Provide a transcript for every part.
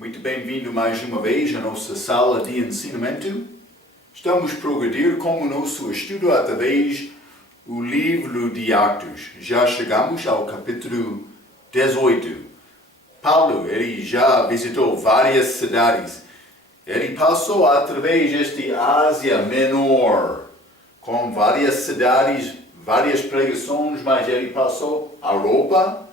Muito bem-vindo mais uma vez à nossa sala de ensinamento. Estamos a progredir com o nosso estudo através do livro de Atos. Já chegamos ao capítulo 18. Paulo, ele já visitou várias cidades. Ele passou através desta Ásia Menor, com várias cidades, várias pregações, mas ele passou a Europa,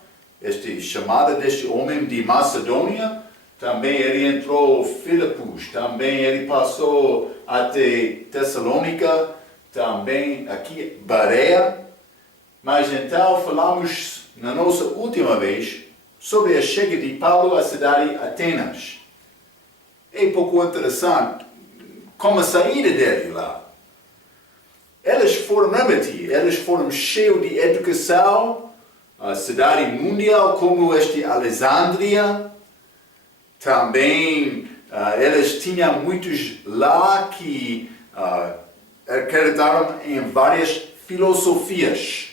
chamada deste homem de Macedônia. Também ele entrou Filipos, também ele passou até Tessalônica, também aqui Bereia. Mas então falamos na nossa última vez sobre a chegada de Paulo à cidade de Atenas. É pouco interessante como a saída dele lá. Eles foram cheios de educação, a cidade mundial como Alexandria. Também eles tinham muitos lá que acreditaram em várias filosofias.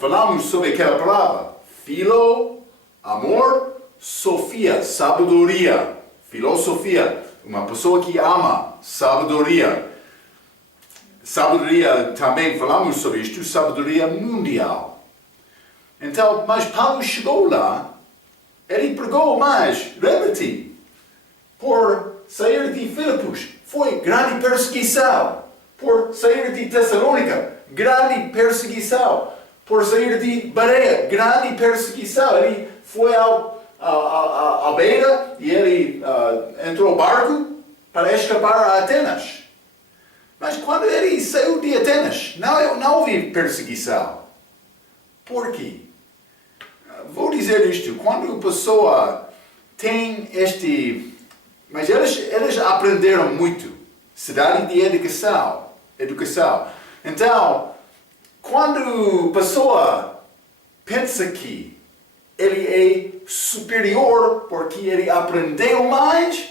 Falamos sobre aquela palavra, filo, amor, sofia, sabedoria, filosofia, uma pessoa que ama, sabedoria. Sabedoria, também falamos sobre isto, sabedoria mundial. Então, mas Paulo chegou lá. Ele pregou mais, lembra-te, por sair de Filipos, foi grande perseguição. Por sair de Tessalônica, grande perseguição. Por sair de Bereia, grande perseguição. Ele foi à beira e ele entrou no barco para escapar a Atenas. Mas quando ele saiu de Atenas, não houve perseguição. Por quê? Vou dizer isto, quando a pessoa tem mas eles aprenderam muito, cidade de educação. Então, quando a pessoa pensa que ele é superior porque ele aprendeu mais,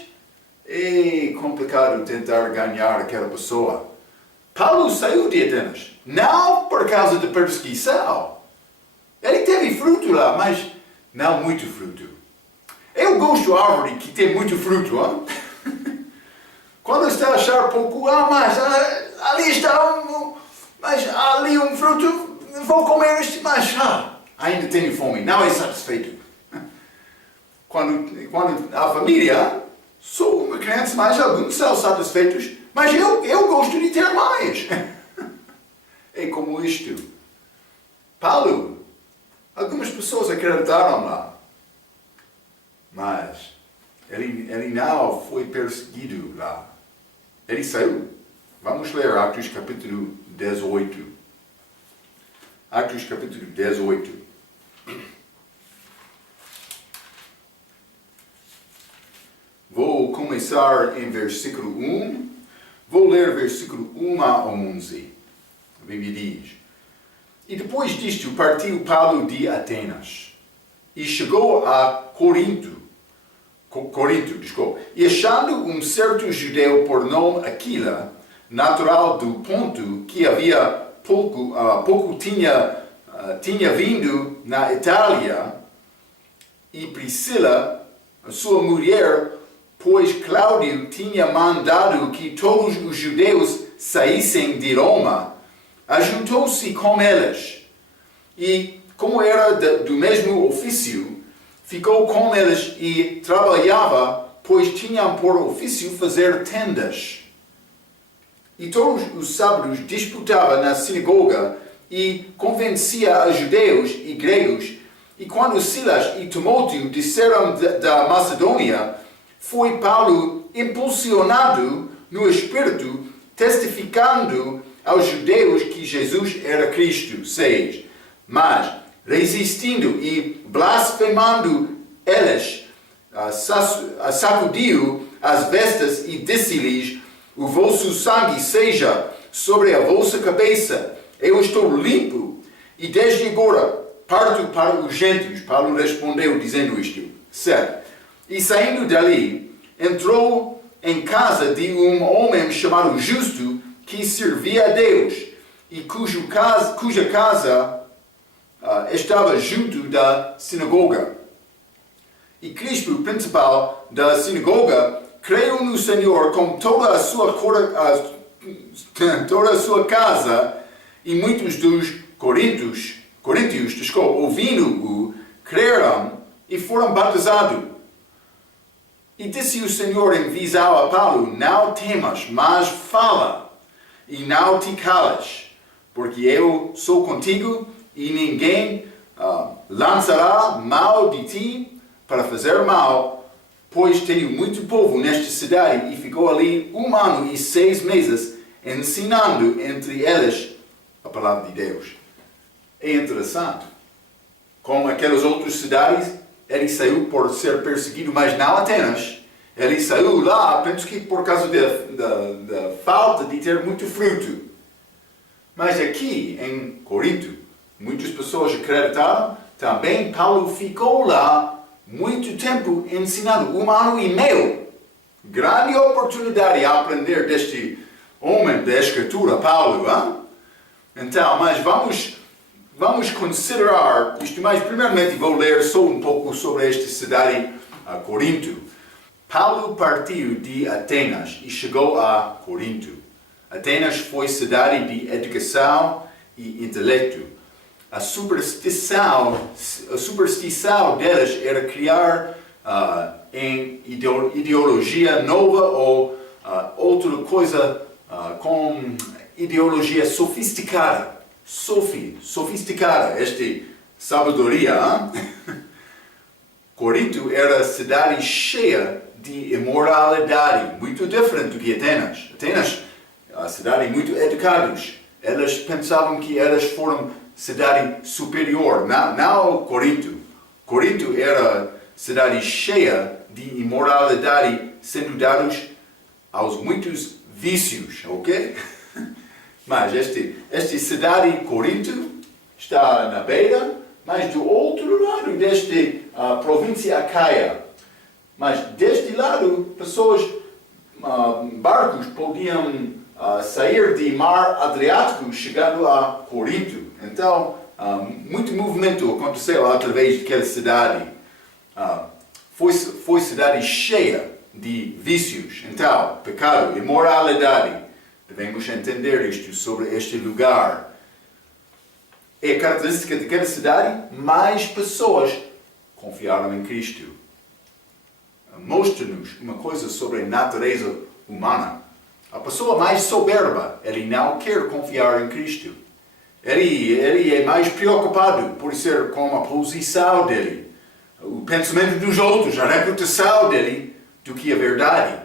é complicado tentar ganhar aquela pessoa. Paulo saiu de Atenas, não por causa da perseguição. Ele teve fruto lá, mas não muito fruto. Eu gosto de árvore que tem muito fruto. Hein? Quando está a achar pouco, mas ali está um fruto, vou comer este, mas ainda tenho fome, não é satisfeito. Quando a família, sou uma criança, mas alguns são satisfeitos, mas eu gosto de ter mais. É como isto. Paulo, algumas pessoas acreditaram lá, mas ele não foi perseguido lá. Ele saiu. Vamos ler Atos capítulo 18. Atos capítulo 18. Vou começar em versículo 1. Vou ler versículo 1 a 11. A Bíblia diz: E depois disto partiu Paulo de Atenas e chegou a Corinto, e achando um certo judeu por nome Aquila, natural do Ponto, que havia pouco tinha vindo na Itália, e Priscila, a sua mulher, pois Cláudio tinha mandado que todos os judeus saíssem de Roma, ajuntou-se com eles, e, como era do mesmo ofício, ficou com eles e trabalhava, pois tinham por ofício fazer tendas. E todos os sábados disputava na sinagoga e convencia a judeus e gregos, e quando Silas e Timóteo desceram da Macedônia, foi Paulo impulsionado no Espírito, testificando aos judeus que Jesus era Cristo. 6. Mas, resistindo e blasfemando eles, sacudiu as vestes e disse-lhes: O vosso sangue seja sobre a vossa cabeça, eu estou limpo, e desde agora parto para os gentios. Paulo respondeu dizendo isto. 7. E saindo dali, entrou em casa de um homem chamado Justo, que servia a Deus, e cuja casa estava junto da sinagoga. e Cristo, principal da sinagoga, creu no Senhor com toda a sua casa, e muitos dos coríntios, ouvindo-o, creram e foram batizados. E disse o Senhor em visão a Paulo: não temas, mas fala, e não te cales, porque eu sou contigo, e ninguém lançará mal de ti para fazer mal, pois tenho muito povo nesta cidade. E ficou ali 1 ano e 6 meses, ensinando entre eles a palavra de Deus. É interessante. Como aquelas outras cidades, ele saiu por ser perseguido, mas não Atenas. Ele saiu lá, penso que por causa da falta de ter muito fruto. Mas aqui em Corinto, muitas pessoas acreditaram. Também Paulo ficou lá muito tempo ensinando, 1 ano e meio. Grande oportunidade de aprender deste homem da Escritura, Paulo. Hein? Então, mas vamos considerar isto. Mas primeiramente vou ler só um pouco sobre esta cidade, Corinto. Paulo partiu de Atenas e chegou a Corinto. Atenas foi cidade de educação e intelecto. A superstição deles era criar em ideologia nova ou outra coisa com ideologia sofisticada. Sofisticada, esta sabedoria. Corinto era cidade cheia de imoralidade, muito diferente do que Atenas. Atenas, a cidade muito educados. Elas pensavam que elas foram cidade superior, não Corinto. Corinto era cidade cheia de imoralidade, sendo dados aos muitos vícios, ok? Mas esta cidade, Corinto, está na beira, mas do outro lado desta província Acaia. Mas deste lado, pessoas, barcos podiam sair de mar Adriático chegando a Corinto. Então, muito movimento aconteceu através daquela cidade. Foi cidade cheia de vícios. Então, pecado, imoralidade. Devemos entender isto sobre este lugar. É característica daquela cidade, mais pessoas confiaram em Cristo. Mostra-nos uma coisa sobre a natureza humana. A pessoa mais soberba, ele não quer confiar em Cristo. Ele é mais preocupado por ser com a posição dele, o pensamento dos outros, a reputação dele, do que a verdade.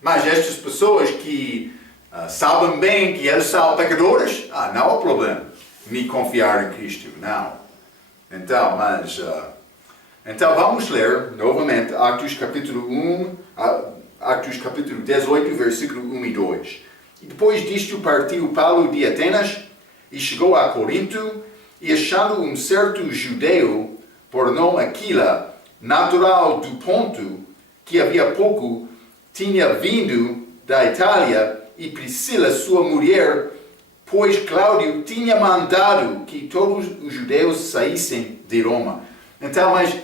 Mas estas pessoas que sabem bem que eles são pecadores, não há problema me confiar em Cristo, não. Então vamos ler novamente Atos capítulo 18, versículo 1 e 2. E depois disto partiu Paulo de Atenas e chegou a Corinto, e achando um certo judeu, por nome Aquila, natural do Ponto, que havia pouco tinha vindo da Itália, e Priscila, sua mulher, pois Cláudio tinha mandado que todos os judeus saíssem de Roma. Então, mas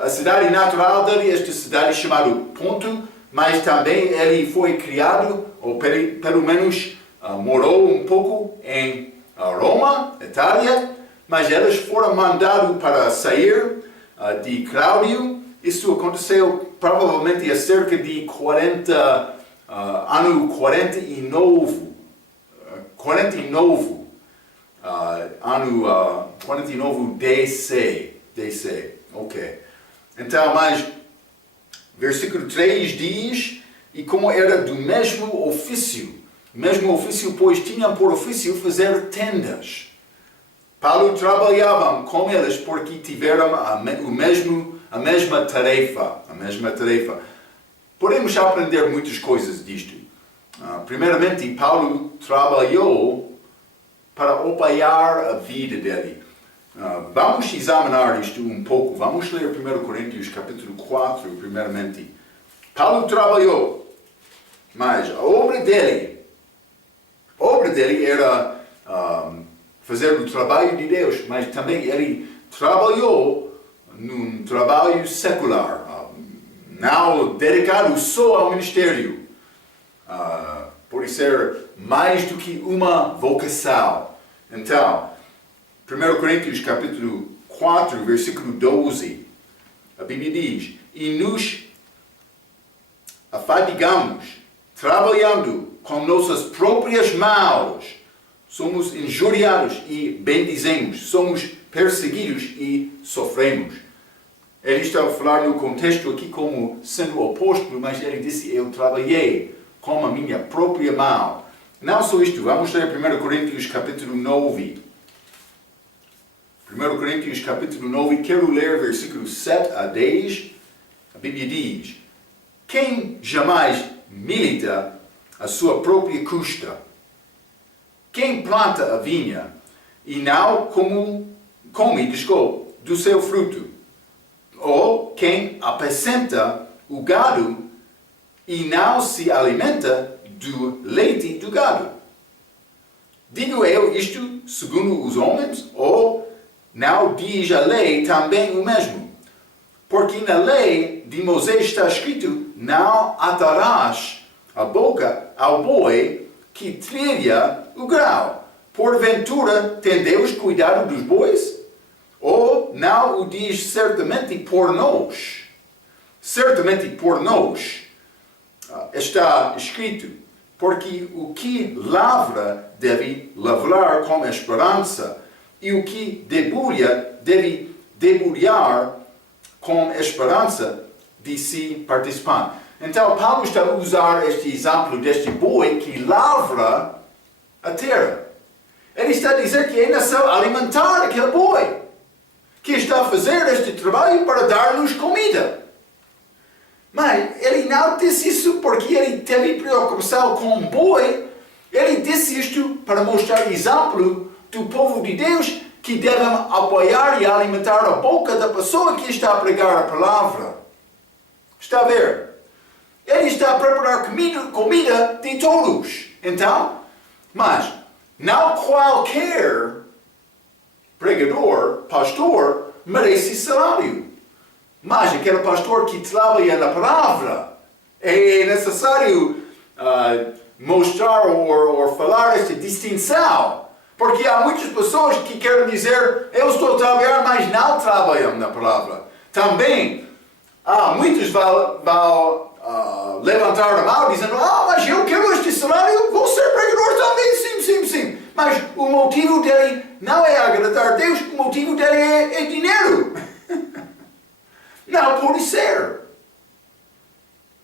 a cidade natural dele, esta cidade chamada Ponto, mas também ele foi criado, ou pelo menos morou um pouco em Roma, Itália, mas eles foram mandados para sair de Cláudio. Isso aconteceu provavelmente há cerca de 49 DC, ok. Então, mas versículo 3 diz, e como era do mesmo ofício, pois tinham por ofício fazer tendas. Paulo trabalhava com eles porque tiveram a mesma tarefa. Podemos aprender muitas coisas disto. Primeiramente, Paulo trabalhou para apoiar a vida dele. Vamos examinar isto um pouco. Vamos ler 1 Coríntios capítulo 4, primeiramente. Paulo trabalhou, mas a obra dele era fazer o trabalho de Deus, mas também ele trabalhou num trabalho secular, não dedicado só ao ministério. Pode ser mais do que uma vocação. Então, 1 Coríntios capítulo 4, versículo 12, a Bíblia diz: e nos afadigamos, trabalhando com nossas próprias mãos, somos injuriados e bendizemos, somos perseguidos e sofremos. Ele está a falar no contexto aqui como sendo o apóstolo, mas ele disse: eu trabalhei com a minha própria mão. Não só isto, vamos ler 1 Coríntios capítulo 9. 1 Coríntios capítulo 9, quero ler versículos 7 a 10. A Bíblia diz: quem jamais milita a sua própria custa? Quem planta a vinha e não come do seu fruto? Ou quem apacenta o gado e não se alimenta do leite do gado? Digo eu isto segundo os homens, ou não diz a lei também o mesmo? Porque na lei de Moisés está escrito: não atarás a boca ao boi que trilha o grão. Porventura tem Deus cuidado dos bois? Ou não o diz certamente por nós? Certamente por nós está escrito: porque o que lavra deve lavrar com esperança, e o que debulha deve debulhar com esperança de si participando. Então, Paulo está a usar este exemplo deste boi que lavra a terra. Ele está a dizer que é necessário alimentar aquele boi, que está a fazer este trabalho para dar-nos comida. Mas ele não disse isso porque ele teve preocupação com o boi. Ele disse isto para mostrar exemplo do povo de Deus, que devem apoiar e alimentar a boca da pessoa que está a pregar a palavra. Está a ver? Ele está a preparar comida de todos. Então, mas não qualquer pregador, pastor, merece salário. Mas aquele pastor que trabalha na palavra, é necessário mostrar ou falar esta distinção. Porque há muitas pessoas que querem dizer: eu estou a trabalhar, mas não trabalham na palavra. Também há muitos que vão levantar a mão dizendo: mas eu quero este salário, vou ser pregador também, sim. Mas o motivo dele não é agradar a Deus, o motivo dele é dinheiro. Não pode ser.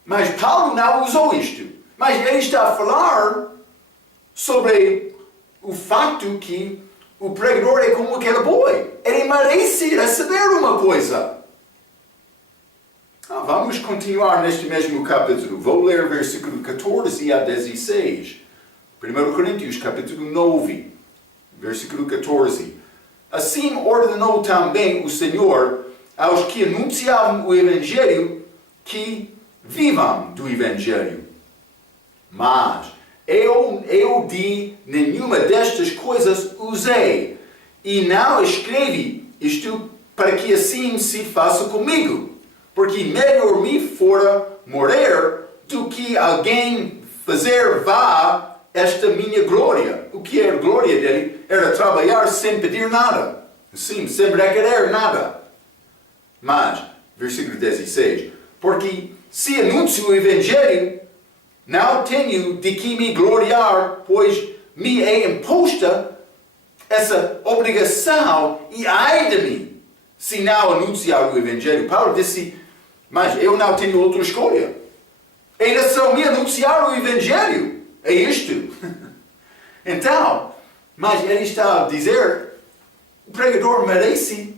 Mas Paulo não usou isto. Mas ele está a falar sobre o facto que o pregador é como aquele boi. Ele merece receber uma coisa. Vamos continuar neste mesmo capítulo. Vou ler versículo 14 a 16. 1 Coríntios capítulo 9, versículo 14. Assim ordenou também o Senhor aos que anunciavam o Evangelho que vivam do Evangelho. Mas eu de nenhuma destas coisas usei, e não escrevi isto para que assim se faça comigo, porque melhor me fora morrer do que alguém fazer vá esta minha glória. O que era a glória dele? Era trabalhar sem pedir nada. Sim, sem requerer nada. Mas, versículo 16, porque se anuncio o Evangelho, não tenho de que me gloriar, pois me é imposta essa obrigação, e ai de mim, se não anunciar o Evangelho. Paulo disse: mas eu não tenho outra escolha. É necessário me anunciar o Evangelho. É isto. Então, mas ele está a dizer: o pregador merece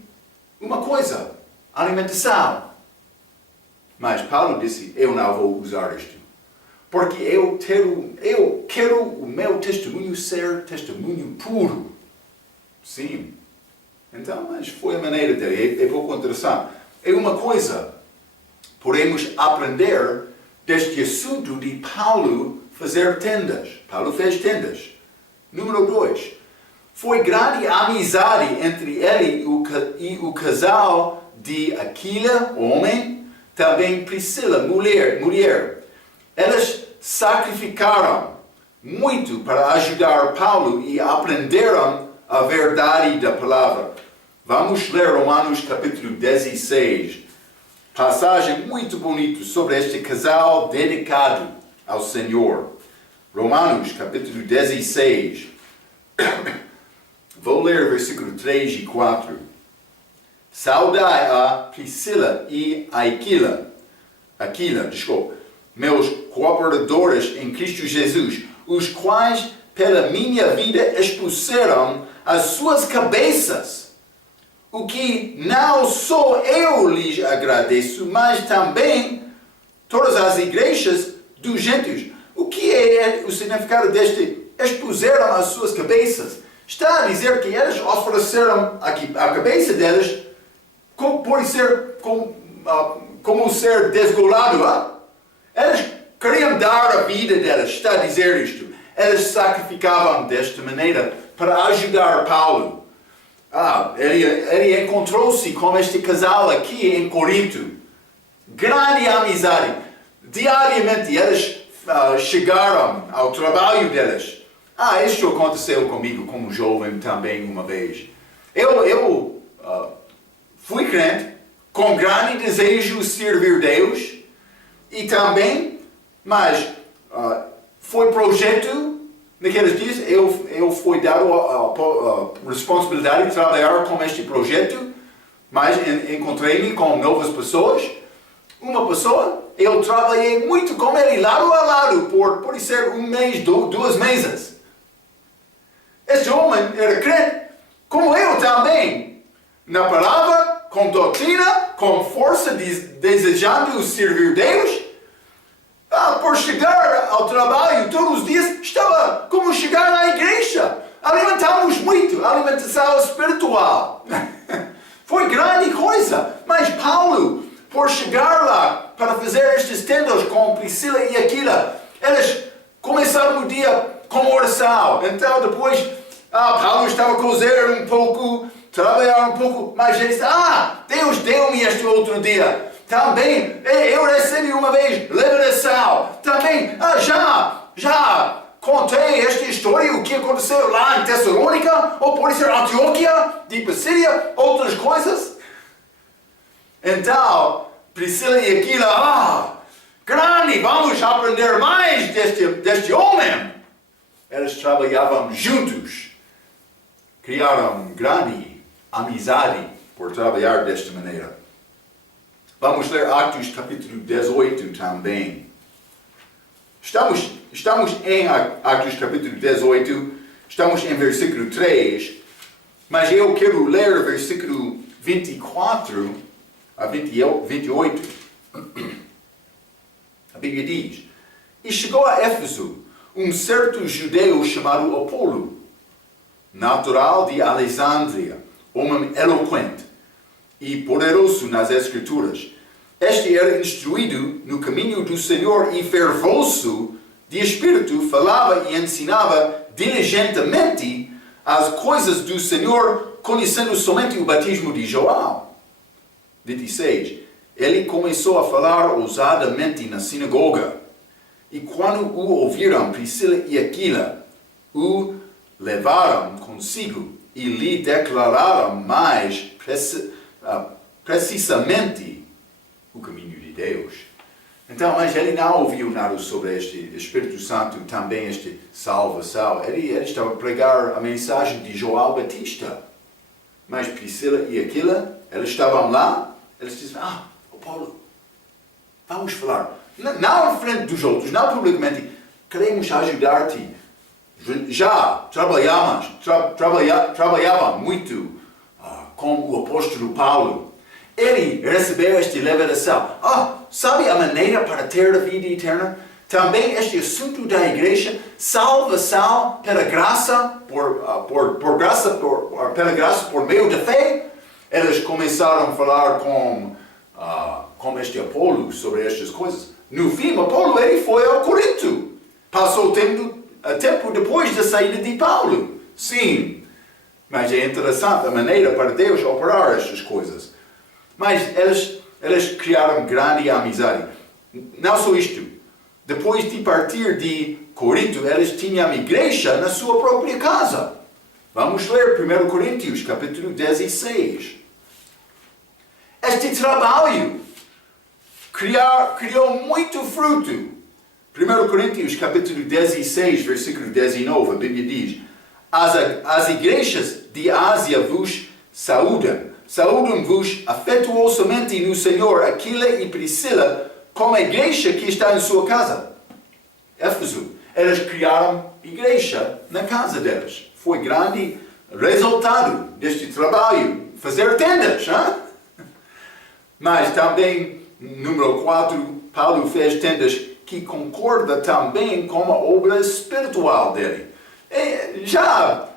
uma coisa, alimentação. Mas Paulo disse: eu não vou usar isto, porque eu quero o meu testemunho ser testemunho puro. Sim. Então, mas foi a maneira dele. É pouco interessante. É uma coisa. Podemos aprender deste assunto de Paulo fazer tendas. Paulo fez tendas. Número 2. Foi grande amizade entre ele e o casal de Aquila, homem, também Priscila, mulher. Elas sacrificaram muito para ajudar Paulo e aprenderam a verdade da palavra. Vamos ler Romanos capítulo 16. Passagem muito bonita sobre este casal dedicado ao Senhor. Romanos capítulo 16. Vou ler versículo 3 e 4. Saudai a Priscila e a Aquila, meus cooperadores em Cristo Jesus, os quais pela minha vida expuseram as suas cabeças, o que não só eu lhes agradeço, mas também todas as igrejas dos gentios. O que é o significado deste expuseram as suas cabeças? Está a dizer que eles ofereceram a cabeça deles como ser desgolado. Eles queriam dar a vida deles, está a dizer isto. Eles sacrificavam desta maneira para ajudar Paulo. Ele encontrou-se com este casal aqui em Corinto. Grande amizade. Diariamente eles chegaram ao trabalho deles. Isto aconteceu comigo como jovem também uma vez. Eu fui crente, com grande desejo de servir Deus, e também, mas foi projeto, naqueles dias, eu fui dado a responsabilidade de trabalhar com este projeto, mas encontrei-me com novas pessoas. Uma pessoa, eu trabalhei muito com ele, lado a lado, por ser um mês, 2 meses. Este homem era crente, como eu também, na palavra, com doutrina, com força, desejando servir Deus. Por chegar ao trabalho todos os dias, estava como chegar à igreja. Alimentamos muito, alimentação espiritual. Foi grande coisa. Mas Paulo, por chegar lá, para fazer estes tendas com Priscila e Aquila, eles começaram o dia com oração. Então depois, Paulo estava a cozer um pouco, trabalhar um pouco, mas ele disse, Deus deu-me este outro dia. Também, eu recebi uma vez liberação. Também, já contei esta história, o que aconteceu lá em Tessalônica, ou pode ser Antioquia, de Psídia, outras coisas. Então, Priscila e Aquila, grande, vamos aprender mais deste homem. Eles trabalhavam juntos. Criaram grande amizade por trabalhar desta maneira. Vamos ler Atos capítulo 18 também. Estamos em Atos capítulo 18, estamos em versículo 3, mas eu quero ler versículo 24 a 28. A Bíblia diz, e chegou a Éfeso um certo judeu chamado Apolo, natural de Alexandria, homem eloquente e poderoso nas Escrituras. Este era instruído no caminho do Senhor e fervoso de espírito, falava e ensinava diligentemente as coisas do Senhor, conhecendo somente o batismo de João. 26. Ele começou a falar ousadamente na sinagoga. E quando o ouviram, Priscila e Aquila o levaram consigo e lhe declararam mais precisamente o caminho de Deus. Então, mas ele não ouviu nada sobre este Espírito Santo, também este salvação. Ele estava a pregar a mensagem de João Batista. Mas Priscila e Aquila, eles estavam lá, eles disseram, Paulo, vamos falar. Não em frente dos outros, não publicamente. Queremos ajudar-te. Já trabalhava muito com o apóstolo Paulo. Ele recebeu esta revelação. Sabe a maneira para ter a vida eterna? Também este assunto da igreja, salvação pela graça, pela graça por meio da fé. Eles começaram a falar com este Apolo sobre estas coisas. No fim, Apolo ele foi ao Corinto. Passou tempo depois da saída de Paulo. Sim, mas é interessante a maneira para Deus operar estas coisas. Mas eles criaram grande amizade. Não só isto. Depois de partir de Corinto, eles tinham a igreja na sua própria casa. Vamos ler 1 Coríntios, capítulo 16. Este trabalho criou muito fruto. 1 Coríntios, capítulo 16, versículo 19, a Bíblia diz: As igrejas de Ásia vos saúdam. Saúdam-vos afetuosamente no Senhor Aquila e Priscila, como a igreja que está em sua casa. Éfeso. Eles criaram igreja na casa deles. Foi grande resultado deste trabalho. Fazer tendas. Hein? Mas também, número 4, Paulo fez tendas que concorda também com a obra espiritual dele. Já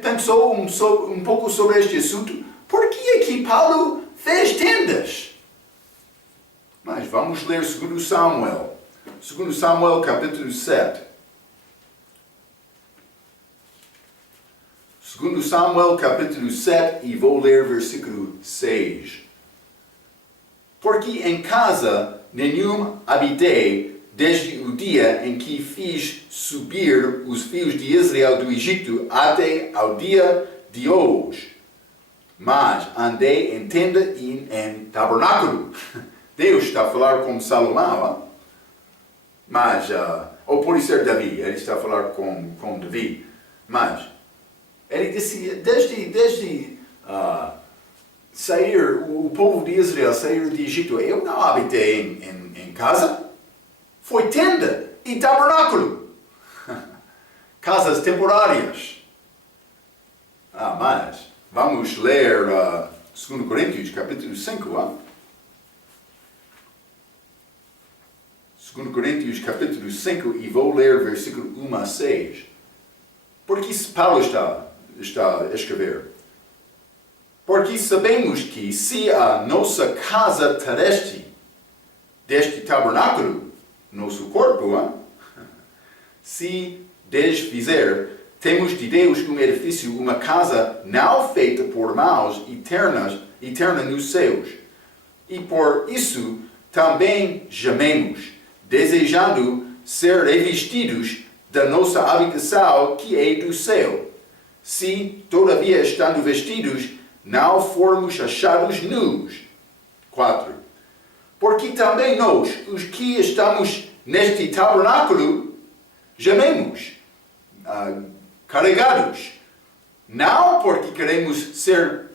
pensou um pouco sobre este assunto? Por que é que Paulo fez tendas? Mas vamos ler 2 Samuel. 2 Samuel, capítulo 7. 2 Samuel, capítulo 7, e vou ler versículo 6. Porque em casa nenhum habitei, desde o dia em que fiz subir os filhos de Israel do Egito até ao dia de hoje. Mas andei em tenda e em tabernáculo. Deus está a falar com Salomão, hein? Mas, ou pode ser Davi, ele está a falar com Davi. Mas, ele disse, desde sair, o povo de Israel sair de Egito, eu não habitei em casa. Foi tenda e tabernáculo. Casas temporárias. Mas vamos ler 2 Coríntios, capítulo 5. 2 Coríntios, capítulo 5, e vou ler versículo 1 a 6. Porque Paulo está a escrever. Porque sabemos que se a nossa casa terrestre deste tabernáculo, nosso corpo, se desfizer, temos de Deus um edifício, uma casa não feita por mãos, eterna nos céus. E por isso também gememos, desejando ser revestidos da nossa habitação que é do céu. Se, todavia, estando vestidos, não formos achados nus. 4. Porque também nós, os que estamos neste tabernáculo, gememos, carregados, não porque queremos ser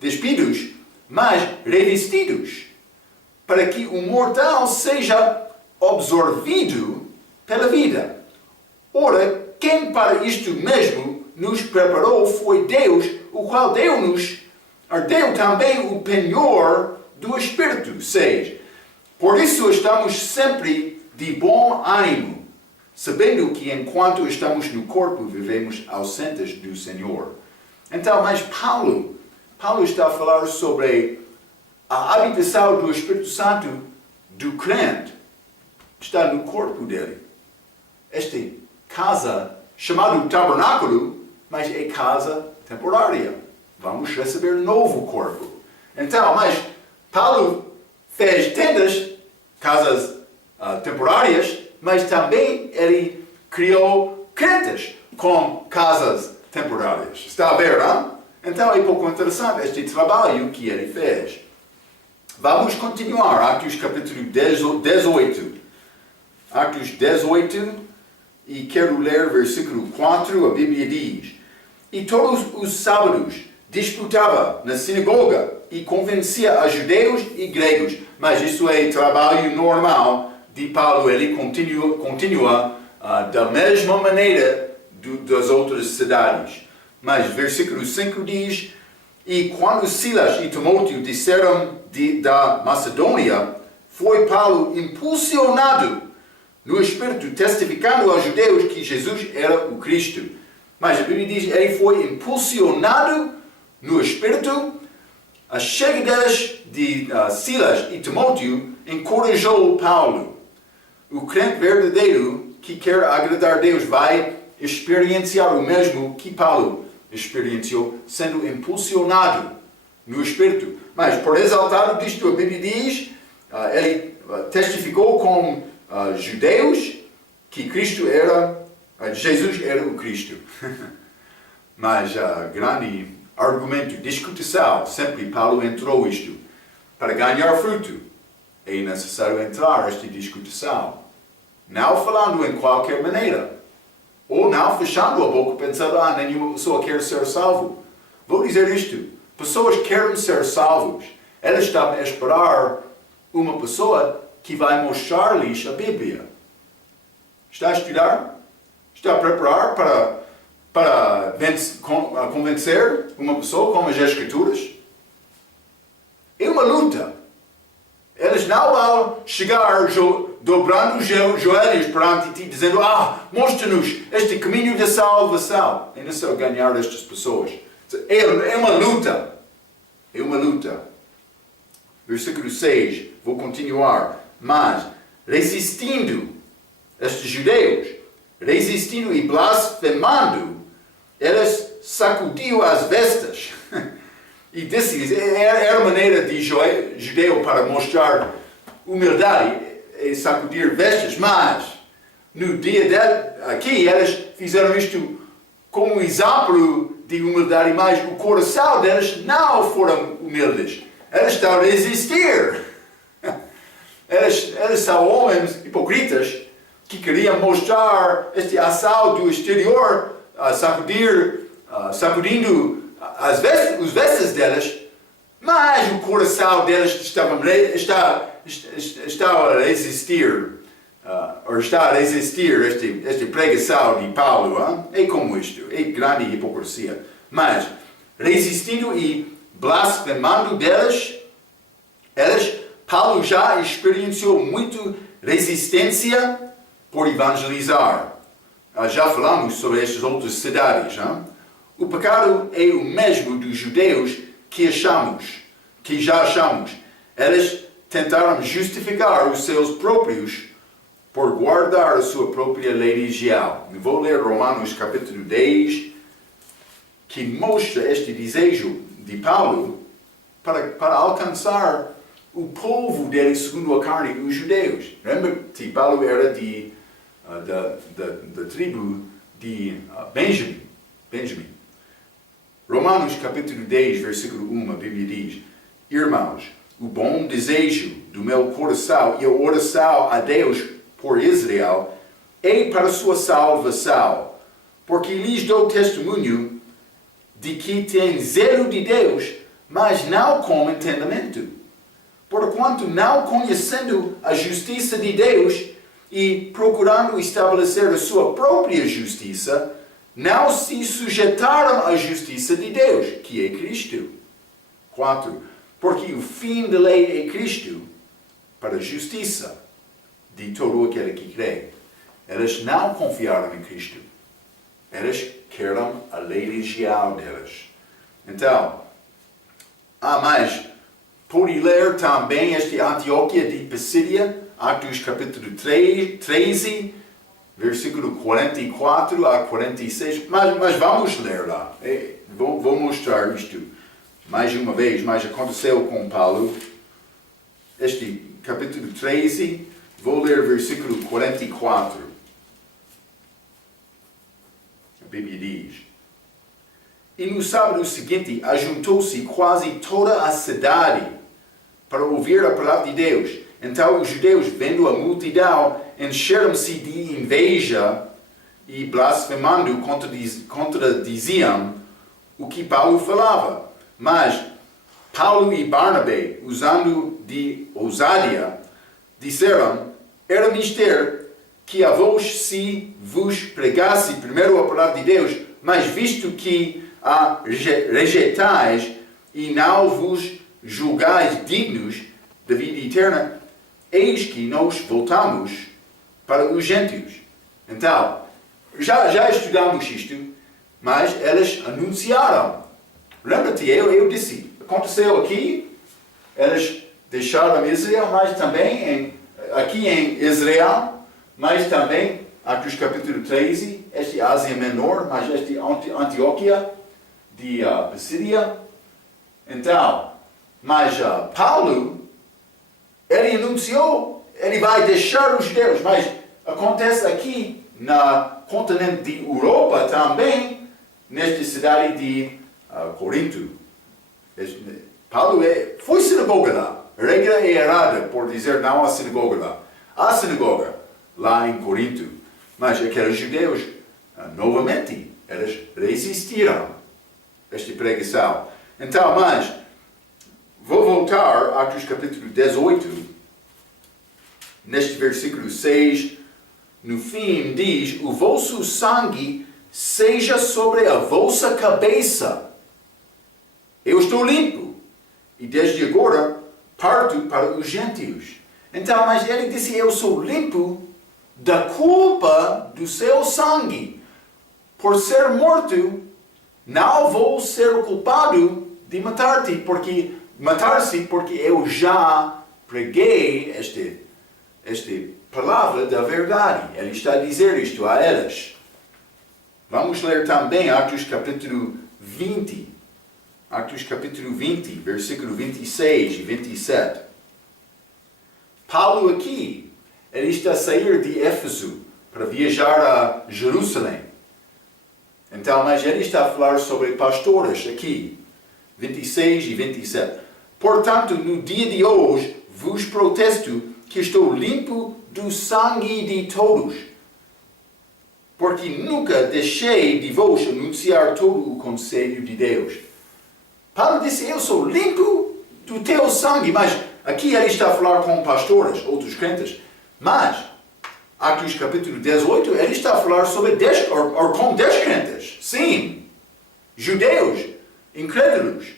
despidos, mas revestidos, para que o mortal seja absorvido pela vida. Ora, quem para isto mesmo nos preparou foi Deus, o qual deu também o penhor do Espírito. 6. Por isso estamos sempre de bom ânimo, sabendo que enquanto estamos no corpo, vivemos ausentes do Senhor. Então, mas Paulo está a falar sobre a habitação do Espírito Santo do crente. Está no corpo dele. Esta casa, chamada tabernáculo, mas é casa temporária. Vamos receber novo corpo. Então, mas Paulo fez tendas, casas temporárias, mas também ele criou crentes com casas temporárias. Está a ver, não? Então é pouco interessante este trabalho que ele fez. Vamos continuar, Atos capítulo 18. Atos 18, e quero ler versículo 4, a Bíblia diz: E todos os sábados disputava na sinagoga e convencia a judeus e gregos. Mas isso é trabalho normal de Paulo. Ele continua da mesma maneira das outras cidades. Mas versículo 5 diz: E quando Silas e Timóteo disseram da Macedônia, foi Paulo impulsionado no Espírito, testificando aos judeus que Jesus era o Cristo. Mas a Bíblia diz: ele foi impulsionado no Espírito. A chegada de Silas e Timóteo encorajou Paulo. O crente verdadeiro que quer agradar a Deus vai experienciar o mesmo que Paulo experienciou, sendo impulsionado no Espírito. Mas por exaltado disto, a Bíblia diz, ele testificou com judeus que Jesus era o Cristo. Mas grande argumento, discussão, sempre Paulo entrou isto. Para ganhar fruto, é necessário entrar nesta discussão. Não falando em qualquer maneira. Ou não fechando a boca pensando, nenhuma pessoa quer ser salvo. Vou dizer isto. Pessoas querem ser salvos. Elas estão a esperar uma pessoa que vai mostrar-lhes a Bíblia. Está a estudar? Está a preparar para convencer uma pessoa com as Escrituras? É uma luta. Eles não vão chegar dobrando os joelhos perante ti, dizendo, mostra-nos este caminho da salvação. É necessário ganhar estas pessoas. É uma luta. É uma luta. Versículo 6, vou continuar. Mas, resistindo, estes judeus, resistindo e blasfemando, eles sacudiam as vestes. E disse-lhes, era a maneira de judeu para mostrar humildade, e sacudir vestes, mas no dia aqui eles fizeram isto como exemplo de humildade, mas o coração deles não foram humildes. Eles estão a resistir. Eles são homens hipocritas que queriam mostrar este assalto exterior, sacudindo os vestes deles, mas o coração deles está a resistir, esta pregação de Paulo. É como isto, é grande hipocrisia. Mas, resistindo e blasfemando deles, Paulo já experienciou muito resistência por evangelizar. Já falamos sobre estas outras cidades. O pecado é o mesmo dos judeus que já achamos. Eles tentaram justificar os seus próprios por guardar a sua própria lei religião. Vou ler Romanos capítulo 10, que mostra este desejo de Paulo para alcançar o povo dele segundo a carne, os judeus. Lembra-te, Paulo era da tribo de Benjamim. Romanos capítulo 10, versículo 1, a Bíblia diz, irmãos, o bom desejo do meu coração e a oração a Deus por Israel é para sua salvação, porque lhes dou testemunho de que têm zelo de Deus, mas não com entendimento. Porquanto não conhecendo a justiça de Deus e procurando estabelecer a sua própria justiça, não se sujeitaram à justiça de Deus, que é Cristo. 4. Porque o fim da lei é Cristo, para a justiça de todo aquele que crê. Eles não confiaram em Cristo. Eles querem a lei religião deles. Então, mas pode ler também este Antioquia de Pisídia, Atos capítulo 13, versículo 44 a 46, mas vamos ler lá. Vou mostrar isto mais uma vez, mas aconteceu com Paulo. Este capítulo 13, vou ler versículo 44. A Bíblia diz, e no sábado seguinte ajuntou-se quase toda a cidade para ouvir a palavra de Deus. Então os judeus, vendo a multidão, encheram-se de inveja e blasfemando contradiziam o que Paulo falava. Mas Paulo e Barnabé, usando de ousadia, disseram, era mister que a vós se vos pregasse primeiro a palavra de Deus, mas visto que a rejeitais e não vos julgais dignos da vida eterna, eis que nós voltamos para os gentios. Então, já estudamos isto, mas eles anunciaram. Lembra-te, eu disse, aconteceu aqui, eles deixaram Israel, mas também aqui em Israel, mas também, Atos capítulo 13, este Ásia Menor, mas este Antioquia de Pisídia. Então, mas Paulo, ele anunciou, ele vai deixar os judeus, mas acontece aqui no continente de Europa também, nesta cidade de Corinto. Paulo foi sinagoga lá. A regra é errada por dizer não há sinagoga lá. Há sinagoga lá em Corinto, mas aqueles judeus, novamente, eles resistiram a esta pregação. Então, mas, vou voltar a Atos capítulo 18, neste versículo 6, no fim diz, o vosso sangue seja sobre a vossa cabeça. Eu estou limpo, e desde agora parto para os gentios. Então, mas ele disse, eu sou limpo da culpa do seu sangue. Por ser morto, não vou ser culpado de matar-te, porque eu já preguei esta palavra da verdade. Ele está a dizer isto a eles. Vamos ler também Atos capítulo 20. Atos capítulo 20, versículo 26 e 27. Paulo aqui, ele está a sair de Éfeso para viajar a Jerusalém. Então, mas ele está a falar sobre pastores aqui, 26 e 27. Portanto, no dia de hoje, vos protesto que estou limpo do sangue de todos, porque nunca deixei de vos anunciar todo o conselho de Deus. Paulo disse, eu sou limpo do teu sangue, mas aqui ele está a falar com pastores, outros crentes, mas Atos capítulo 18, ele está a falar sobre com 10 crentes. Sim, judeus, incrédulos.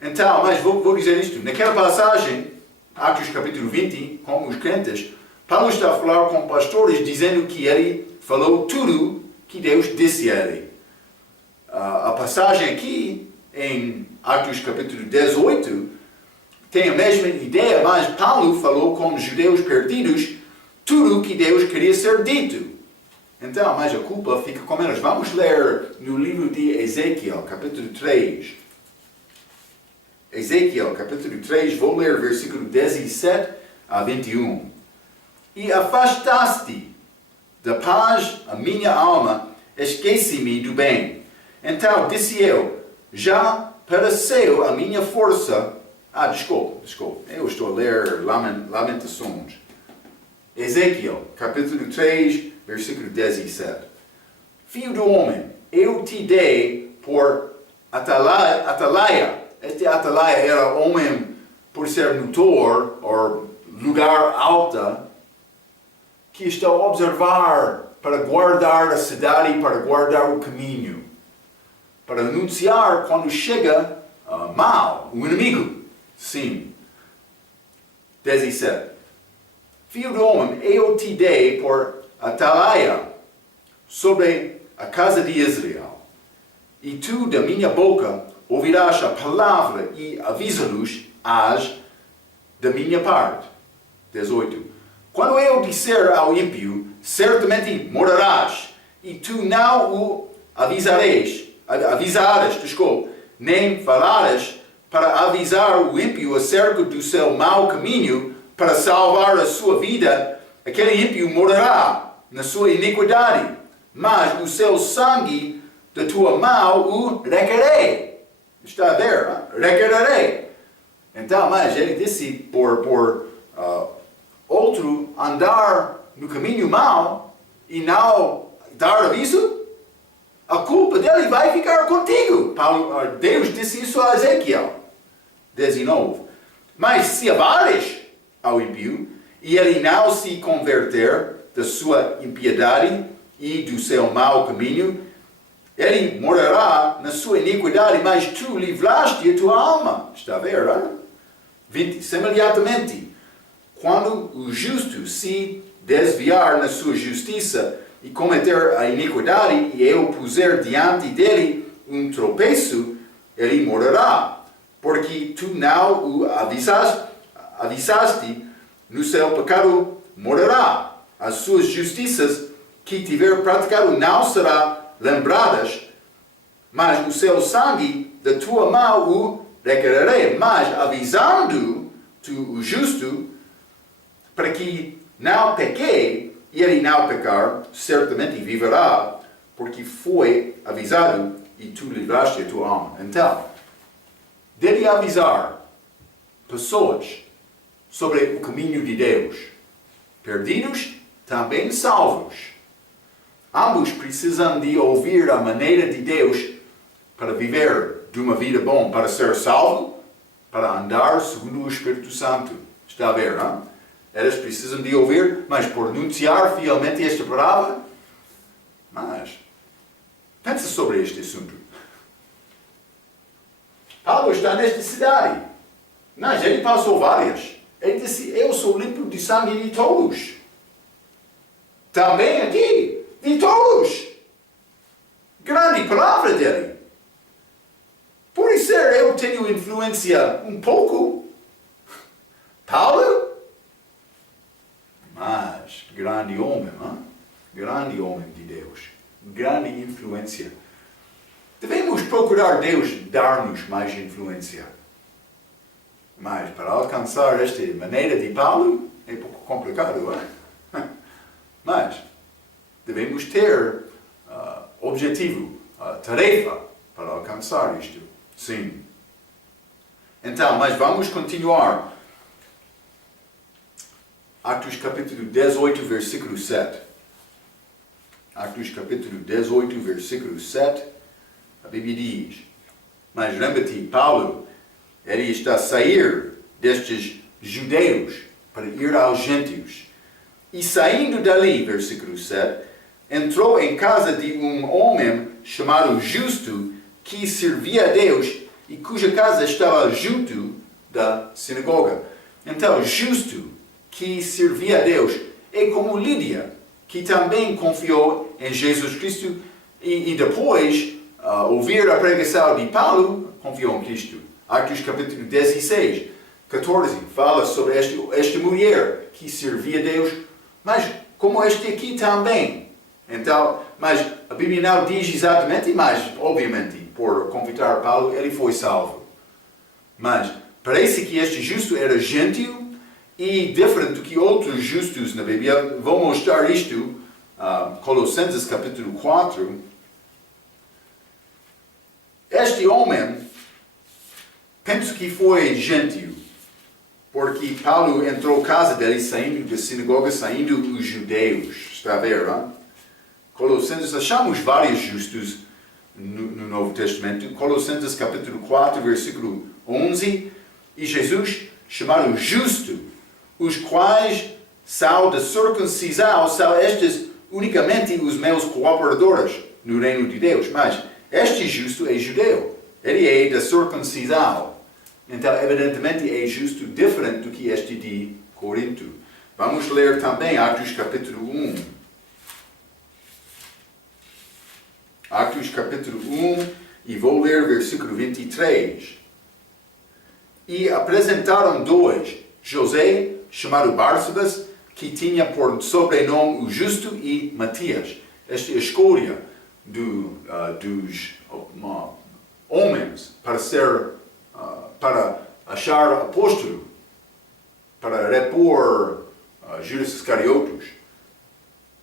Então, mas vou dizer isto. Naquela passagem, Atos capítulo 20, com os crentes, Paulo está a falar com pastores, dizendo que ele falou tudo que Deus disse a ele. A passagem aqui, em Atos capítulo 18, tem a mesma ideia, mas Paulo falou com os judeus perdidos tudo o que Deus queria ser dito. Então, mas a culpa fica com eles. Vamos ler no livro de Ezequiel, capítulo 3. Ezequiel, capítulo 3, vou ler versículo 17 a 21. E afastaste da paz a minha alma, esqueci-me do bem. Então disse eu, já pereceu a minha força. Desculpa. Eu estou a ler Lamentações. Ezequiel, capítulo 3, versículo 17. Filho do homem, eu te dei por atalaia. Este atalaia era homem por ser notor, ou lugar alto, que está a observar para guardar a cidade, para guardar o caminho, para anunciar quando chega mal, o inimigo. Sim. 17. Filho do homem, eu te dei por atalaia sobre a casa de Israel. E tu, da minha boca, ouvirás a palavra e avisa-los da minha parte. 18. Quando eu disser ao ímpio, certamente morarás, e tu não o avisares, nem falares para avisar o ímpio acerca do seu mau caminho, para salvar a sua vida, aquele ímpio morará na sua iniquidade, mas o seu sangue da tua mão o requerei. Está a ver? Requererei. Então, mas ele disse por outro andar no caminho mau e não dar aviso, a culpa dele vai ficar contigo. Deus disse isso a Ezequiel 19. Mas se avares ao ímpio, e ele não se converter da sua impiedade e do seu mau caminho, ele morará na sua iniquidade, mas tu livraste a tua alma. Está a ver, não? 20. Semelhantemente, quando o justo se desviar na sua justiça e cometer a iniquidade, e eu puser diante dele um tropeço, ele morará, porque tu não o avisaste, no seu pecado morará. As suas justiças que tiver praticado não serão lembradas, mas o seu sangue da tua mão o requererei, mas avisando o justo para que não peque, e ele não pecar, certamente viverá, porque foi avisado e tu livraste a tua alma. Então, deve avisar pessoas sobre o caminho de Deus. Perdidos, também salvos. Ambos precisam de ouvir a maneira de Deus para viver de uma vida bom, para ser salvo, para andar segundo o Espírito Santo. Está a ver, não? Eles precisam de ouvir, mas por anunciar fielmente esta palavra. Mas, pensa sobre este assunto. Paulo está nesta cidade. Mas ele passou várias. Ele disse, eu sou limpo de sangue de todos. Também aqui, de todos. Grande palavra dele. Por isso eu tenho influência um pouco. Paulo? Mas, grande homem, hein? Grande homem de Deus. Grande influência. Devemos procurar Deus dar-nos mais influência. Mas para alcançar esta maneira de Paulo, é um pouco complicado, não é? Mas devemos ter objetivo, tarefa para alcançar isto. Sim. Então, mas vamos continuar. Atos capítulo 18, versículo 7. Atos capítulo 18, versículo 7. A Bíblia diz, mas lembra-te, Paulo, ele está a sair destes judeus para ir aos gentios. E saindo dali, versículo 7, entrou em casa de um homem chamado Justo, que servia a Deus e cuja casa estava junto da sinagoga. Então, Justo, que servia a Deus, é como Lídia, que também confiou em Jesus Cristo e depois ouvir a pregação de Paulo, confiou em Cristo. Atos capítulo 16, 14, fala sobre esta mulher que servia a Deus, mas como este aqui também. Então, mas a Bíblia não diz exatamente, mas obviamente, por confiar Paulo, ele foi salvo. Mas parece que este justo era gentio e diferente do que outros justos na Bíblia. Vou mostrar isto, Colossenses capítulo 4. Este homem, penso que foi gentio, porque Paulo entrou na casa dele, saindo da sinagoga, saindo os judeus. Está a ver, não? Colossenses, achamos vários justos no Novo Testamento. Colossenses capítulo 4, versículo 11. E Jesus chamaram justo, os quais são da circuncisão, são estes unicamente os meus cooperadores no reino de Deus. Mas este justo é judeu. Ele é da circuncisão. Então, evidentemente, é justo diferente do que este de Corinto. Vamos ler também Atos capítulo 1. Atos capítulo 1, e vou ler versículo 23. E apresentaram dois, José, chamado Barsabas, que tinha por sobrenome o Justo, e Matias. Esta é a escolha dos homens para achar apóstolo, para repor Judas Iscariotes.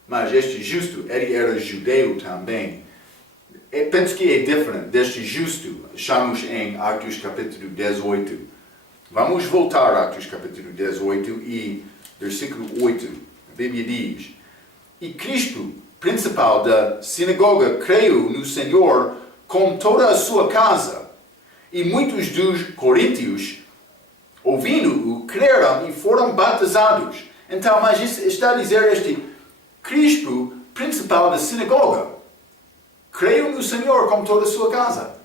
Mas este justo, ele era judeu também. Eu penso que é diferente deste justo, achamos em Atos capítulo 18. Vamos voltar a Atos capítulo 18 e versículo 8. A Bíblia diz, e Cristo, principal da sinagoga, creu no Senhor com toda a sua casa. E muitos dos coríntios, ouvindo-o, creram e foram batizados. Então, mas está a dizer este Cristo, principal da sinagoga, creu no Senhor com toda a sua casa.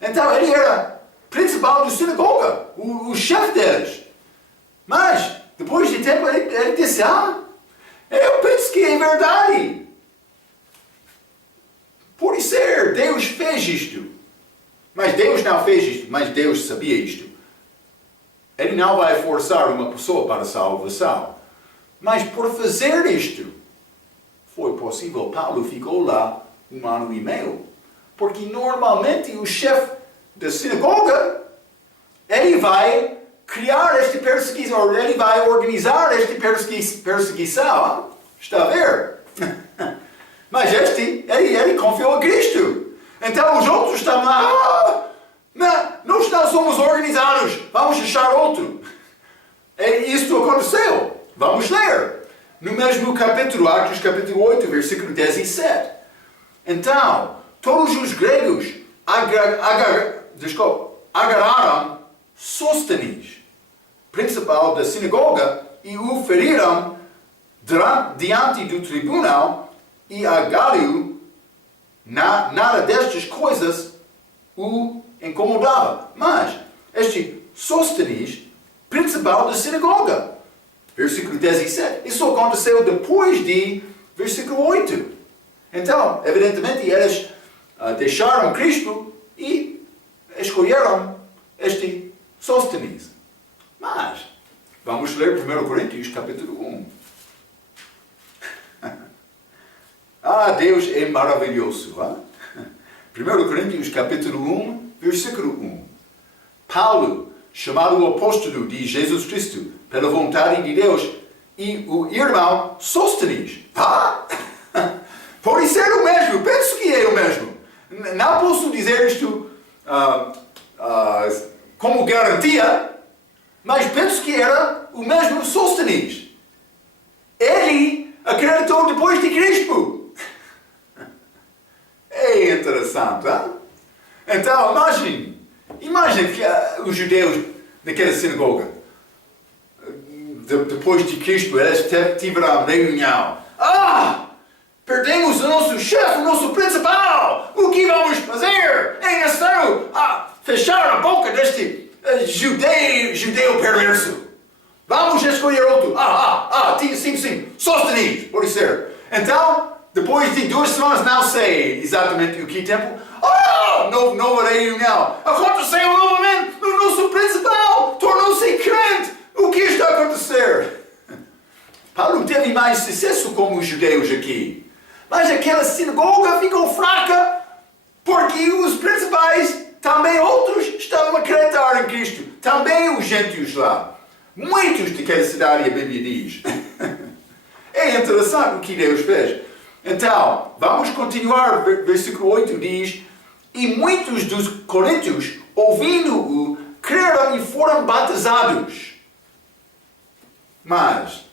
Então, ele era principal da sinagoga, o chefe deles. Mas, depois de tempo, ele disse, eu penso que é verdade. Por ser, Deus fez isto. Mas Deus não fez isto, mas Deus sabia isto. Ele não vai forçar uma pessoa para a salvação. Mas por fazer isto, foi possível. Paulo ficou lá 1 ano e meio. Porque normalmente o chefe da sinagoga ele vai criar esta perseguição, ele vai organizar esta perseguição. Está a ver? Mas ele confiou a Cristo. Então os outros estavam lá, nós não somos organizados, vamos achar outro. E isto aconteceu. Vamos ler. No mesmo capítulo, Atos capítulo 8, versículo 17. Então, todos os gregos agarraram Sóstenes, principal da sinagoga, e o feriram diante do tribunal, e a Galio, nada destas coisas o incomodava. Mas, este Sóstenes, principal da sinagoga, versículo 17, isso aconteceu depois de versículo 8. Então, evidentemente, eles deixaram Cristo e escolheram este Sóstenes. Mas, vamos ler 1 Coríntios capítulo 1. Deus é maravilhoso. 1 Coríntios capítulo 1, versículo 1. Paulo, chamado o apóstolo de Jesus Cristo, pela vontade de Deus, e o irmão Sóstenes. Pode ser o mesmo, penso que é o mesmo. Não posso dizer isto como garantia, mas penso que era o mesmo Sóstenes. Ele acreditou depois de Cristo. É interessante, hein? Então, imagine que os judeus naquela sinagoga, depois de Cristo, eles tiveram a reunião. Perdemos o nosso chefe, o nosso principal. O que vamos fazer? É necessário fechar a boca deste judeu perverso. Vamos escolher outro. Sim. Sóstenes, pode ser. Então, depois de 2 semanas, não sei exatamente o que tempo. Nova reunião. Aconteceu novamente. O nosso principal tornou-se crente. O que está a acontecer? Paulo teve mais sucesso com os judeus aqui. Mas aquela sinagoga ficou fraca porque os principais, também outros, estavam a acreditar em Cristo. Também os gentios lá. Muitos daquela cidade, a Bíblia diz. É interessante o que Deus fez. Então, vamos continuar. Versículo 8 diz: e muitos dos coríntios, ouvindo-o, creram e foram batizados. Mas,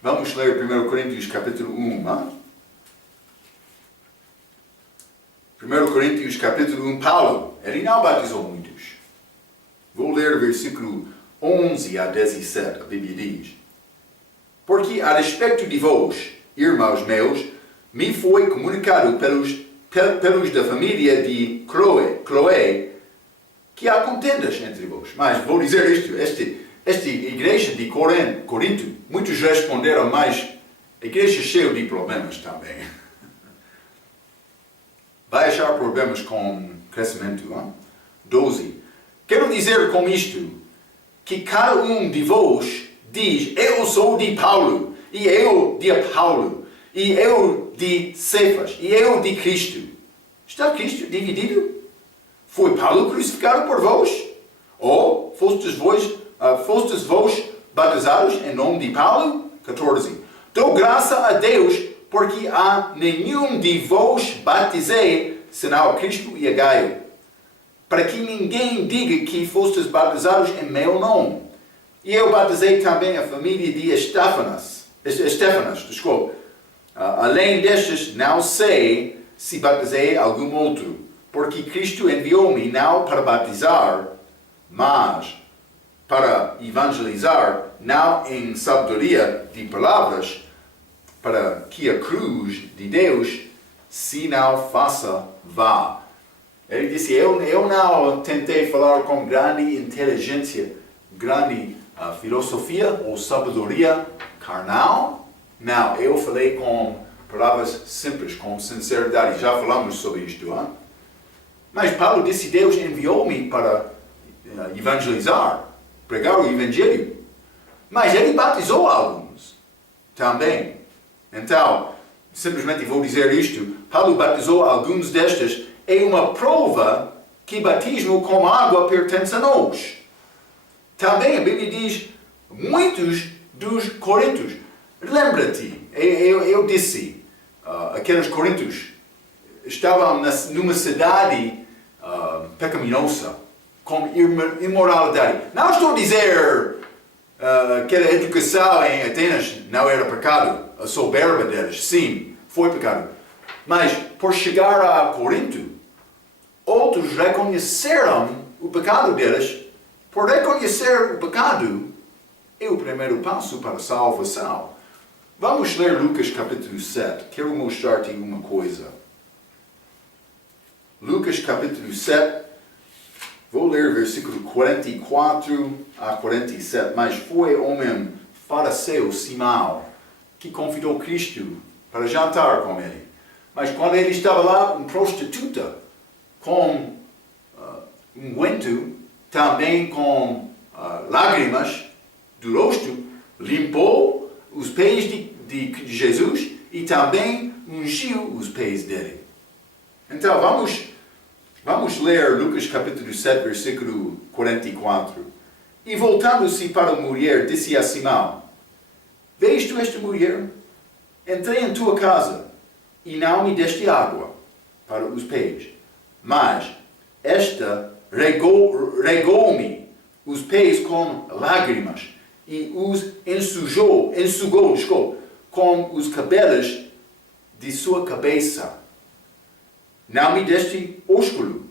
vamos ler 1 Coríntios capítulo 1. 1 Coríntios capítulo 1, Paulo, ele não batizou muitos. Vou ler o versículo 11 a 17, a Bíblia diz: porque a respeito de vós, irmãos meus, me foi comunicado pelos da família de Cloé, que há contendas entre vós. Mas vou dizer isto, esta igreja de Corinto, muitos responderam, mas a igreja é cheia de problemas também. Vai achar problemas com crescimento. 12. Quero dizer com isto, que cada um de vós diz: eu sou de Paulo, e eu de Apolo, e eu de Cefas, e eu de Cristo. Está Cristo dividido? Foi Paulo crucificado por vós? Ou fostes vós batizados em nome de Paulo? 14. Dou graça a Deus, porque a nenhum de vós batizei, senão a Cristo e a Gaio, para que ninguém diga que fostes batizados em meu nome. E eu batizei também a família de Estéfanas, além destes, não sei se batizei algum outro, porque Cristo enviou-me não para batizar, mas para evangelizar, não em sabedoria de palavras, para que a cruz de Deus se não faça vá. Ele disse: eu não tentei falar com grande inteligência, grande filosofia ou sabedoria carnal. Não, eu falei com palavras simples, com sinceridade. Já falamos sobre isto. Hein? Mas Paulo disse: Deus enviou-me para evangelizar, pregar o evangelho. Mas ele batizou alguns também. Então, simplesmente vou dizer isto: Paulo batizou alguns destes. É uma prova que batismo com água pertence a nós. também a Bíblia diz, muitos dos coríntios. Lembra-te, eu disse, aqueles coríntios estavam numa cidade pecaminosa, com imoralidade. Não estou a dizer que a educação em Atenas não era pecado, a soberba deles, sim, foi pecado. Mas, por chegar a Corinto, outros reconheceram o pecado deles. Por reconhecer o pecado, é o primeiro passo para a salvação. Vamos ler Lucas capítulo 7. Quero mostrar-te uma coisa. Lucas capítulo 7. Vou ler versículo 44 a 47. Mas foi homem fariseu Simão, que convidou Cristo para jantar com ele. Mas quando ele estava lá, uma prostituta, com unguento, também com lágrimas do rosto, limpou os pés de Jesus e também ungiu os pés dele. Então, vamos ler Lucas capítulo 7, versículo 44. E voltando-se para a mulher, disse a Simão: Vês tu esta mulher? Entrei em tua casa e não me deste água para os pés, mas esta regou-me os pés com lágrimas e os ensugou com os cabelos de sua cabeça. Não me deste ósculo,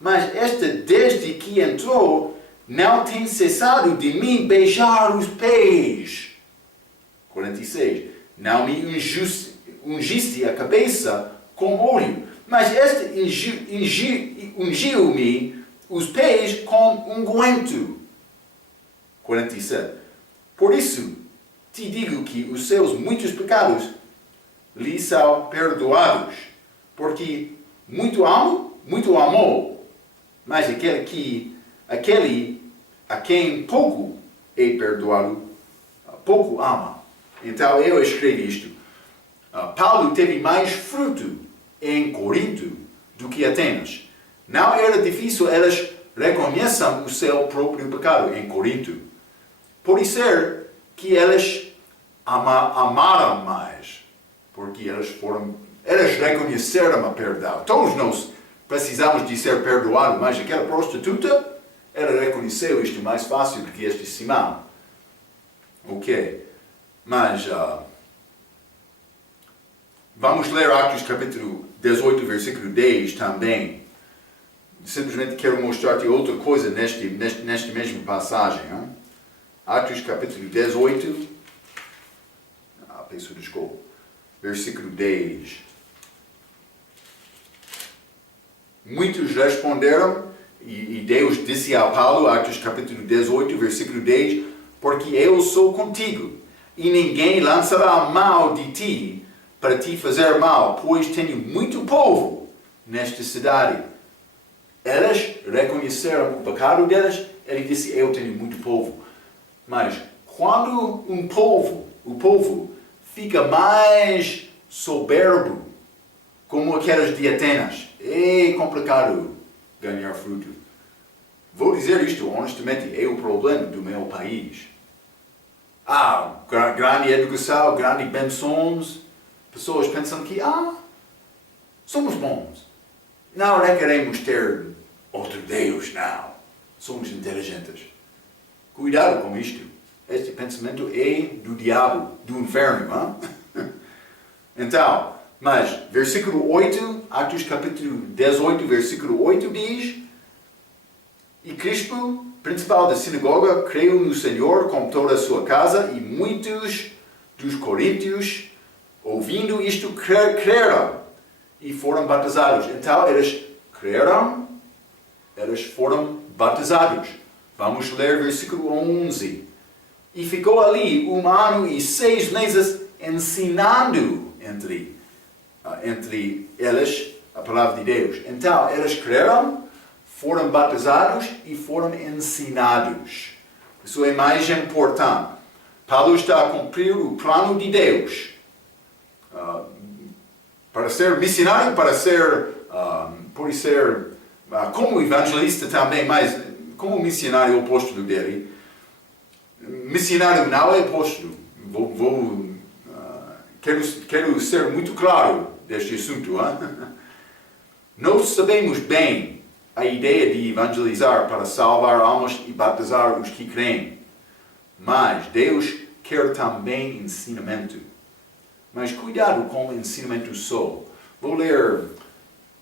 mas esta, desde que entrou, não tem cessado de me beijar os pés. 46. Não me ungiste a cabeça com óleo, mas esta ungiu-me os pés com unguento. 47. Por isso, te digo que os seus muitos pecados lhe são perdoados, porque muito amou, mas aquele a quem pouco é perdoado, pouco ama. Então eu escrevi isto. Paulo teve mais fruto em Corinto do que Atenas. Não era difícil elas reconheçam o seu próprio pecado em Corinto. Pode ser que elas amaram mais, porque elas reconheceram a perdão. Todos nós precisamos de ser perdoados, mas aquela prostituta, ela reconheceu isto mais fácil do que este Simão. Ok, mas vamos ler Atos capítulo 18, versículo 10 também. Simplesmente quero mostrar-te outra coisa nesta mesma passagem. Hein? Atos capítulo 18, peço desculpa, versículo 10. Muitos responderam, e Deus disse a Paulo, Atos capítulo 18, versículo 10, porque eu sou contigo, e ninguém lançará mal de ti para te fazer mal, pois tenho muito povo nesta cidade. Elas reconheceram o pecado delas, ele disse, eu tenho muito povo. Mas quando o povo fica mais soberbo, como aquelas de Atenas, é complicado ganhar fruto. Vou dizer isto honestamente, é o problema do meu país. Grande educação, grandes bênçãos, pessoas pensam que, somos bons. Não queremos ter outro Deus, não. Somos inteligentes. Cuidado com isto. Este pensamento é do diabo, do inferno. Então, mas, versículo 8, Atos capítulo 18, versículo 8 diz: E Crispo, principal da sinagoga, creu no Senhor com toda a sua casa, e muitos dos coríntios, ouvindo isto, creram e foram batizados. Então, eles creram, eles foram batizados. Vamos ler versículo 11. E ficou ali 1 ano e 6 meses ensinando entre eles a palavra de Deus. Então, eles creram, foram batizados e foram ensinados. Isso é mais importante. Paulo está a cumprir o plano de Deus. Para ser missionário, pode ser como evangelista também, mas como missionário oposto dele. missionário não é apóstolo. Quero ser muito claro deste assunto. Nós sabemos bem a ideia de evangelizar para salvar almas e batizar os que creem. Mas Deus quer também ensinamento. Mas cuidado com o ensinamento só. Vou ler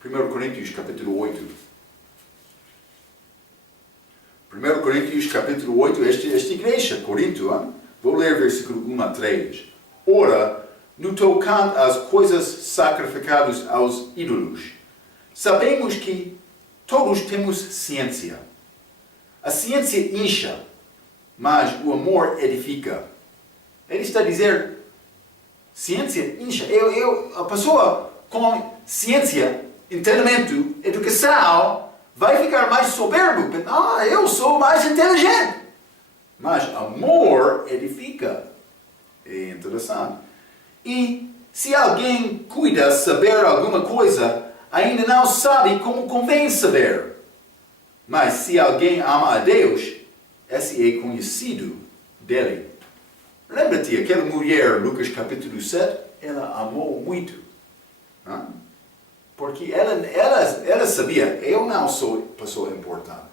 1 Coríntios capítulo 8. 1 Coríntios capítulo 8, esta igreja, Corinto, vou ler versículo 1 a 3. Ora, no tocante às coisas sacrificadas aos ídolos, sabemos que todos temos ciência. A ciência incha, mas o amor edifica. Ele está a dizer, ciência incha. A pessoa com ciência, entendimento, educação, vai ficar mais soberbo. Eu sou mais inteligente. Mas amor edifica. É interessante. E se alguém cuida saber alguma coisa, ainda não sabe como convém saber. Mas se alguém ama a Deus, esse é conhecido dele. Lembra-te, aquela mulher, Lucas capítulo 7, ela amou muito. Porque ela sabia, eu não sou pessoa importante.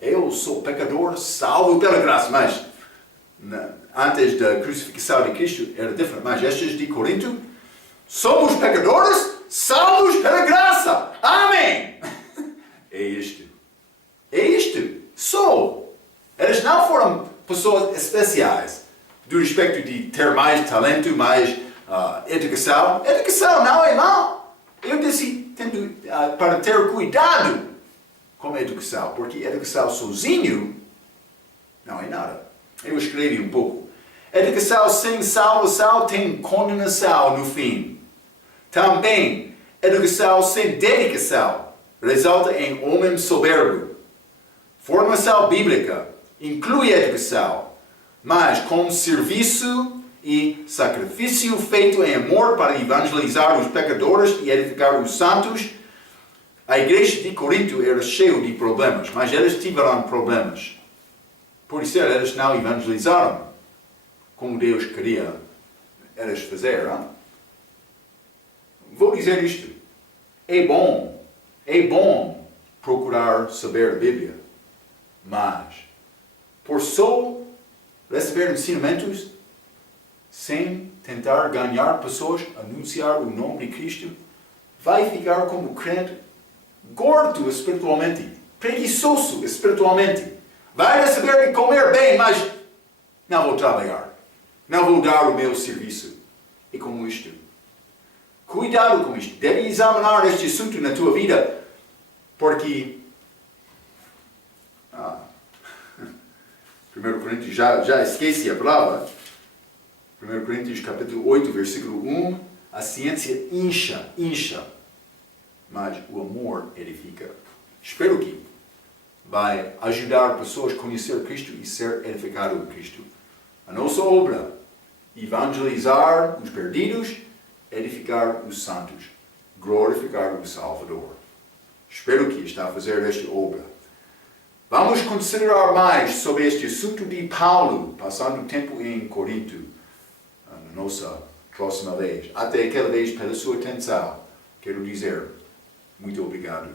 Eu sou pecador, salvo pela graça. Mas antes da crucificação de Cristo era diferente. Mas estes de Corinto, somos pecadores, salvos pela graça. Amém! É isto. É isto. Sou. Eles não foram pessoas especiais do aspecto de ter mais talento, mais educação. Educação não é mal. Eu disse para ter cuidado com a educação, porque educação sozinho não é nada. Eu escrevi um pouco. Educação sem salvação tem condenação no fim. Também, educação sem dedicação resulta em homem soberbo. Formação bíblica inclui educação, mas com serviço e sacrifício feito em amor para evangelizar os pecadores e edificar os santos. A igreja de Corinto era cheia de problemas, mas eles tiveram problemas. Por isso eles não evangelizaram como Deus queria eles fazer. Vou dizer isto. É bom procurar saber a Bíblia, mas por só receber ensinamentos sem tentar ganhar pessoas, anunciar o nome de Cristo, vai ficar como crente gordo espiritualmente, preguiçoso espiritualmente. Vai receber e comer bem, mas não vou trabalhar. Não vou dar o meu serviço. E como isto? Cuidado com isto. Deve examinar este assunto na tua vida, porque 1 Coríntios, já esqueci a palavra. 1 Coríntios capítulo 8, versículo 1. A ciência incha, mas o amor edifica. Espero que vai ajudar pessoas a conhecer Cristo e ser edificado em Cristo. A nossa obra, evangelizar os perdidos, edificar os santos, glorificar o Salvador. Espero que está a fazer esta obra. Vamos considerar mais sobre este assunto de Paulo, passando tempo em Corinto, na nossa próxima vez. Até aquela vez, pela sua atenção, quero dizer muito obrigado.